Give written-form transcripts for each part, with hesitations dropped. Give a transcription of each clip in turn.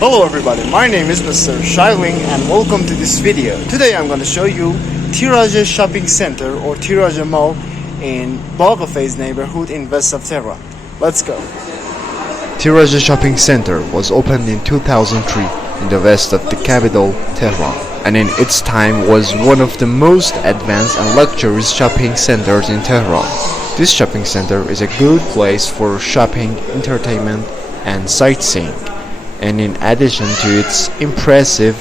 Hello everybody, my name is Mr.Shyling and welcome to this video. Today I'm going to show you Tirazheh shopping center or Tirazheh mall in Bagafez neighborhood in west of Tehran. Let's go. Tirazheh shopping center was opened in 2003 in the west of the capital, Tehran, and in its time was one of the most advanced and luxurious shopping centers in Tehran. This shopping center is a good place for shopping, entertainment, and sightseeing. And in addition to its impressive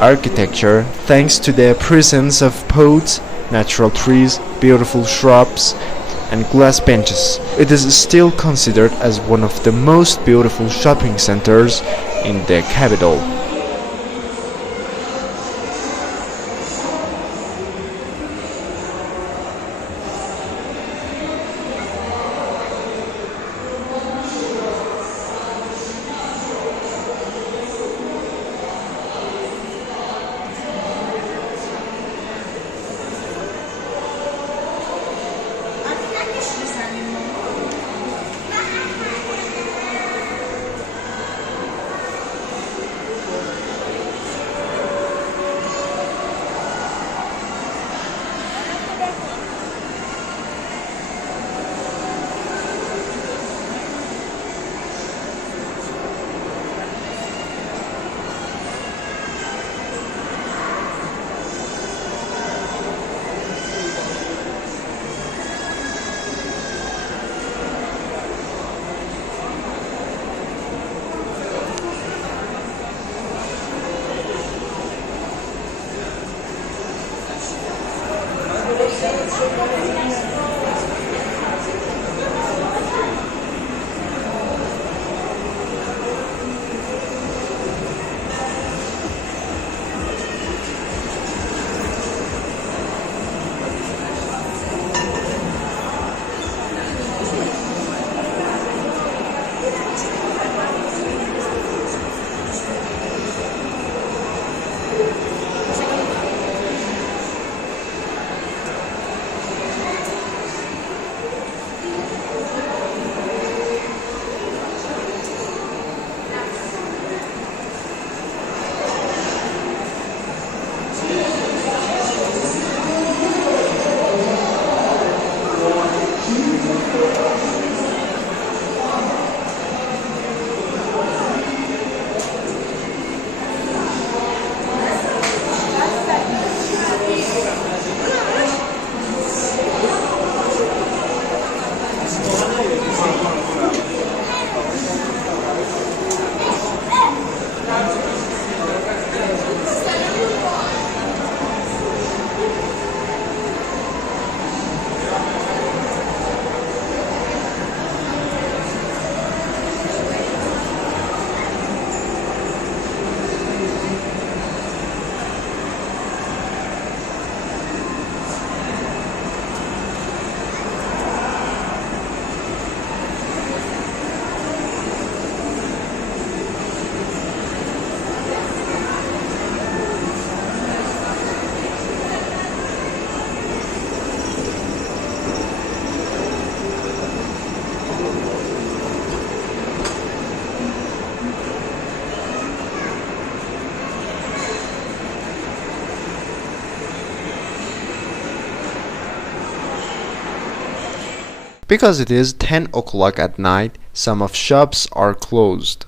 architecture, thanks to the presence of pots, natural trees, beautiful shrubs, and glass benches, it is still considered as one of the most beautiful shopping centers in the capital. Because it is 10 o'clock at night, some of shops are closed.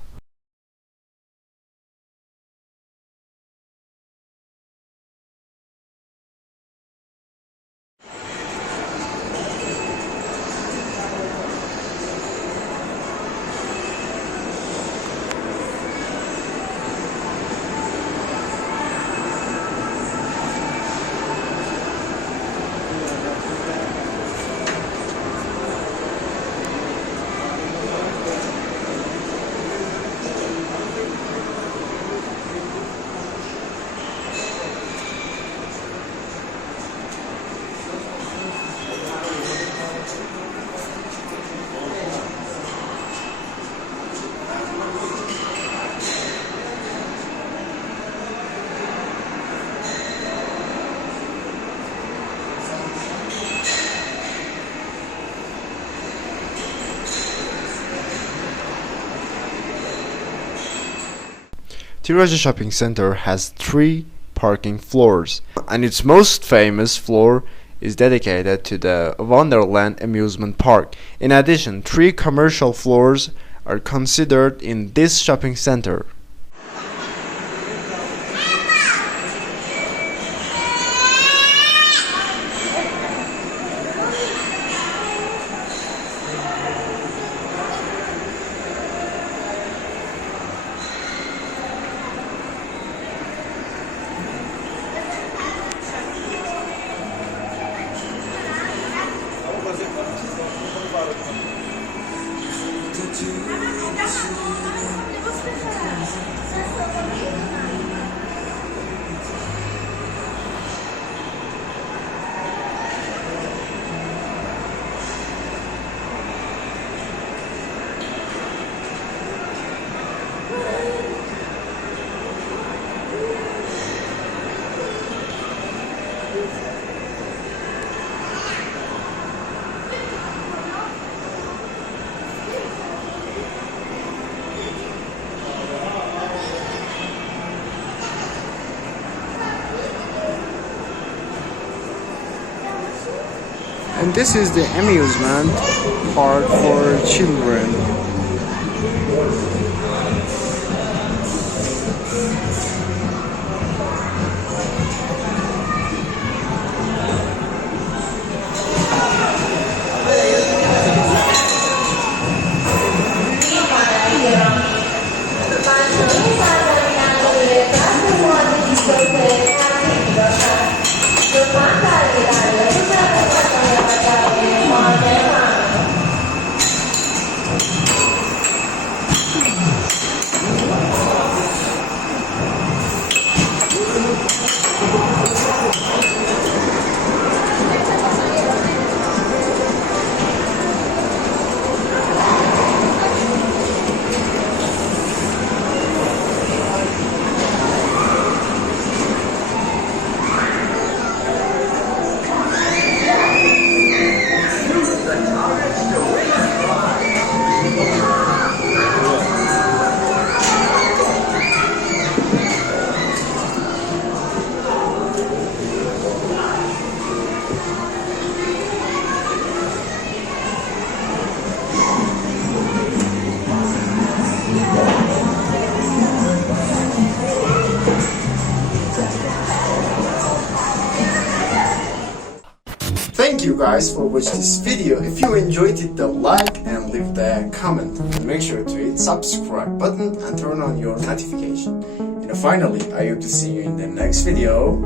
Tirazheh shopping center has 3 parking floors, and its most famous floor is dedicated to the Wonderland amusement park. In addition, 3 commercial floors are considered in this shopping center. And this is the amusement park for children. Thank you guys for watching this video. If you enjoyed it, then like and leave the comment. And make sure to hit subscribe button and turn on your notification. And finally, I hope to see you in the next video.